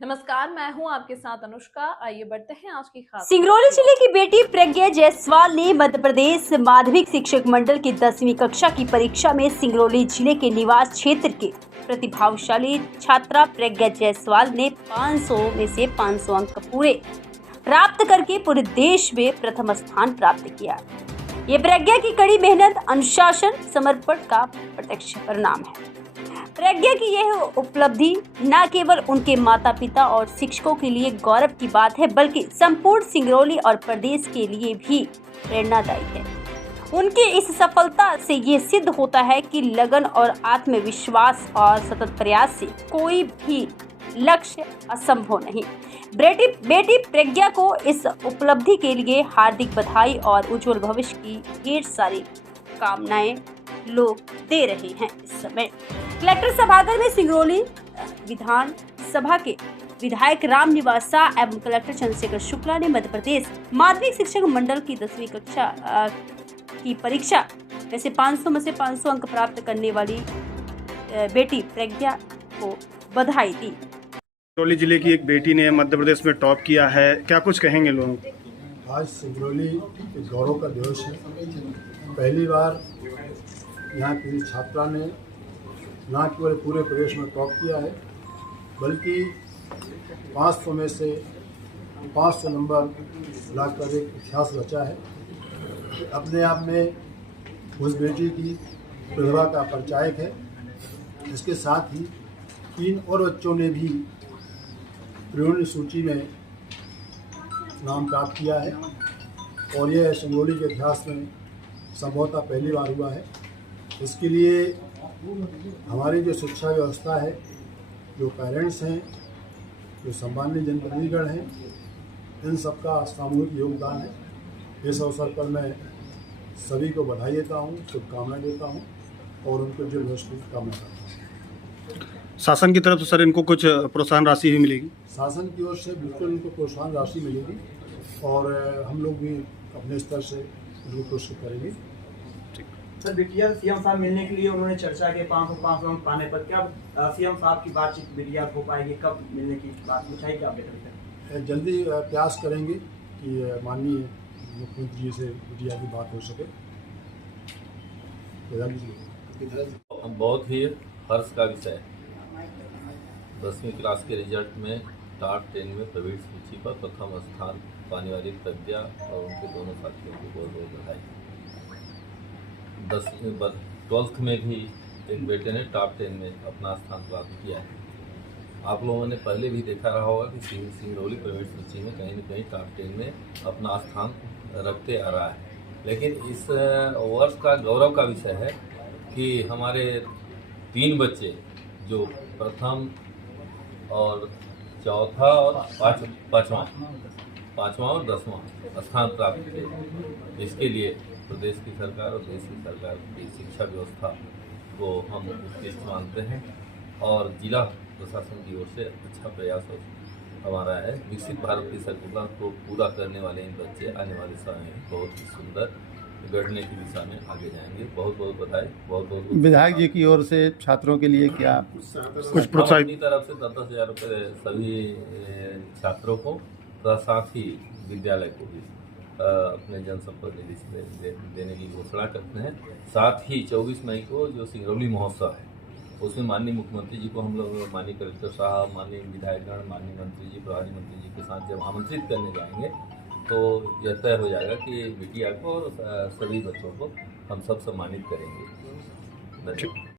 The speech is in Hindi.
नमस्कार, मैं हूं आपके साथ अनुष्का। आइए बढ़ते हैं आज की खास। सिंगरौली जिले की बेटी प्रज्ञा जायसवाल ने मध्य प्रदेश माध्यमिक शिक्षक मंडल की 10वीं कक्षा की परीक्षा में सिंगरौली जिले के निवास क्षेत्र के प्रतिभाशाली छात्रा प्रज्ञा जायसवाल ने 500 में से 500 अंक पूरे प्राप्त करके पूरे देश में प्रथम स्थान प्राप्त किया। ये प्रज्ञा की कड़ी मेहनत, अनुशासन, समर्पण का प्रत्यक्ष परिणाम है। प्रज्ञा की यह उपलब्धि न केवल उनके माता पिता और शिक्षकों के लिए गौरव की बात है, बल्कि संपूर्ण सिंगरौली और प्रदेश के लिए भी प्रेरणादायी है। उनकी इस सफलता से ये सिद्ध होता है कि लगन और आत्मविश्वास और सतत प्रयास से कोई भी लक्ष्य असंभव नहीं। बेटी प्रज्ञा को इस उपलब्धि के लिए हार्दिक बधाई और उज्जवल भविष्य की ढेर सारी कामनाएं लोग दे रहे हैं। इस समय कलेक्टर सभागार में सिंगरौली विधान सभा के विधायक राम निवास शाह एवं कलेक्टर चंद्रशेखर शुक्ला ने मध्य प्रदेश माध्यमिक शिक्षक मंडल की 10वीं कक्षा की परीक्षा में से 500 में से 500 अंक प्राप्त करने वाली बेटी प्रज्ञा को बधाई दी। सिंगरौली जिले की एक बेटी ने मध्य प्रदेश में टॉप किया है, क्या कुछ कहेंगे लोग? आज सिंगरौली एक गौरव का दिवस है। पहली बार यहाँ की छात्रा ने न केवल पूरे प्रदेश में टॉप किया है, बल्कि 500 में से 500 नंबर लाकर एक इतिहास रचा है। अपने आप में उस बेटी की प्रतिभा का परिचायक है। इसके साथ ही 3 और बच्चों ने भी प्रेरणा सूची में नाम प्राप्त किया है और यह सिंगरौली के इतिहास में संभवतः पहली बार हुआ है। इसके लिए हमारी जो शिक्षा व्यवस्था है, जो पेरेंट्स हैं, जो सम्मानित जनप्रतिनिधिगण हैं, इन सबका सामूहिक योगदान है। इस अवसर पर मैं सभी को बधाई देता हूँ, शुभकामनाएं देता हूँ और उनके जो भविष्य की कामना करता हूँ। शासन की तरफ से सर इनको कुछ प्रोत्साहन राशि भी मिलेगी? शासन की ओर से बिल्कुल उनको प्रोत्साहन राशि मिलेगी और हम लोग भी अपने स्तर से उनको पुरस्कृत करेंगे। सर, बिटिया सीएम साहब मिलने के लिए उन्होंने चर्चा की 500 अंक पाने पर क्या सीएम साहब की बातचीत बिटिया हो पाएगी? कब मिलने की बात मुझे क्या अपडेट है? जल्दी प्रयास करेंगे कि माननीय मुख्यमंत्री जी से बिटिया की बात हो सके। बहुत ही हर्ष का विषय 10वीं क्लास के रिजल्ट में टॉप 10 में प्रवेश सूची पर प्रथम स्थान पाने वाली प्रज्ञा और उनके दोनों साथियों को बहुत बहुत बधाई। 12th में भी एक बेटे ने टॉप 10 में अपना स्थान प्राप्त किया है। आप लोगों ने पहले भी देखा रहा होगा कि सिंगरौली प्रवेश सूची में कहीं न कहीं टॉप 10 में अपना स्थान रखते आ रहा है। लेकिन इस वर्ष का गौरव का विषय है कि हमारे 3 बच्चे जो प्रथम और चौथा और पाँचवा और 10वां स्थान प्राप्त किए। इसके लिए प्रदेश की सरकार और देश की सरकार की शिक्षा व्यवस्था को हम उत्कृष्ट मानते हैं और जिला प्रशासन की ओर से अच्छा प्रयास हमारा है। विकसित भारत की संकल्पना को पूरा करने वाले इन बच्चे आने वाले समय में बहुत ही सुंदर गढ़ने की दिशा में आगे जाएंगे। बहुत बहुत बधाई। बहुत विधायक जी की ओर से छात्रों के लिए क्या कुछ प्रोत्साहन? अपनी तरफ से 10,000 रुपये सभी छात्रों को तथा साथ ही विद्यालय को भी अपने जनसंपर्क निधि से देने की घोषणा करते हैं। साथ ही 24 मई को जो सिंगरौली महोत्सव है उसमें माननीय मुख्यमंत्री जी को हम लोग माननीय कलेक्टर साहब, माननीय विधायकगण, माननीय मंत्री जी, प्रभारी मंत्री जी के साथ जब आमंत्रित करने जाएंगे तो यह तय हो जाएगा कि बिटिया को और सभी बच्चों को हम सब सम्मानित करेंगे।